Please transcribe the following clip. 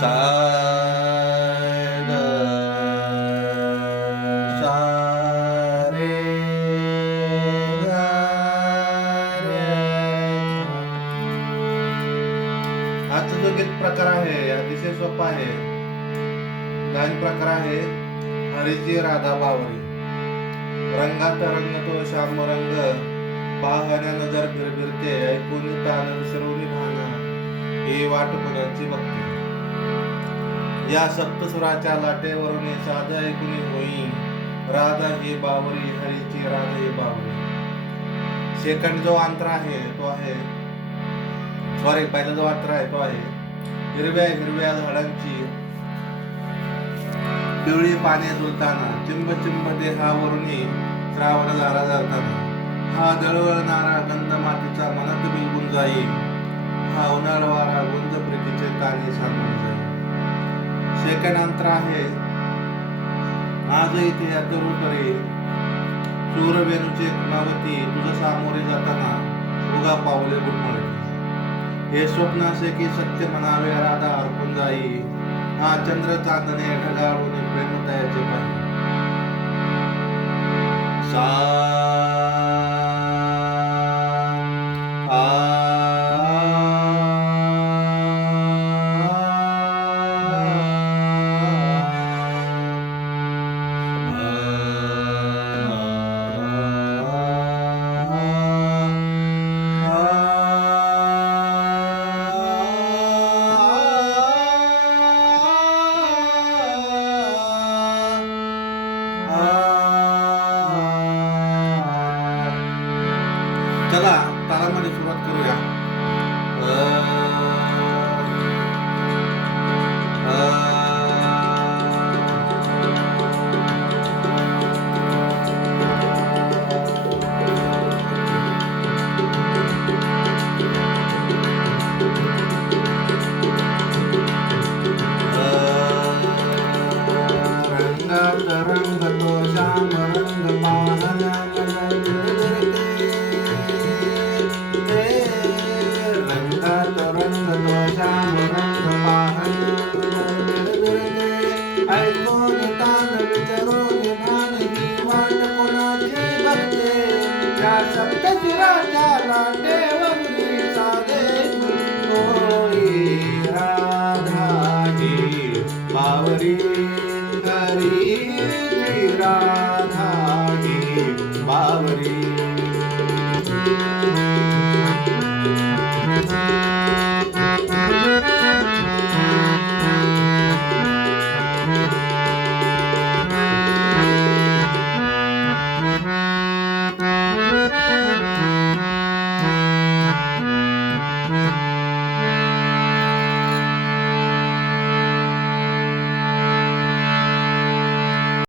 सा ग सा रे ग रे सा. आजचा जो गीत प्रकार आहे अतिशय सोपा आहे. गायन प्रकार आहे हरीची राधा बावरी. रंगात रंगतो श्याम रंग, पाहण्या नजर फिरफिरते, ऐकून तान विसरून भान, ही वाट कुणाची बघते. या सप्तसुराच्या लाटेवरून साध ऐकून होई, राधा ही बावरी, हरीची राधा ही बावरी. सेकंड जो अंतर आहे तो आहे, सॉरी पहिला जो अंतर आहे तो आहे हिरव्या हिरव्या झाडांची पिवळी पाने झुलताना, चिंब चिंब देहावरूनही श्रावण धारा जाताना, हा दळवळणारा गंध मातीचा मनात बिलगून जाई, हा उन्हाळ वारा गुंज प्रीतीचे कानी सांगून जाई. सेकंड अंतर आहे आज इथे अतरू करे, सूरवेणूचे कुणावती, तुझ सामोरे जाताना उगा पावले गुटमळती. हे स्वप्न असे की सत्य म्हणावे, राधा हरपून जाई, हा चंद्र चांदणे ढगाळून प्रेमतयाचे पाणी. सा आ चला तालामध्ये सुरुवात करूया. रंगात रंगतो श्याम रंग, पाहण्या श्याम रंग, ऐकून तान विचारून भान, ही वाट कोणाची बघते. या सप्तसुराच्या लाटे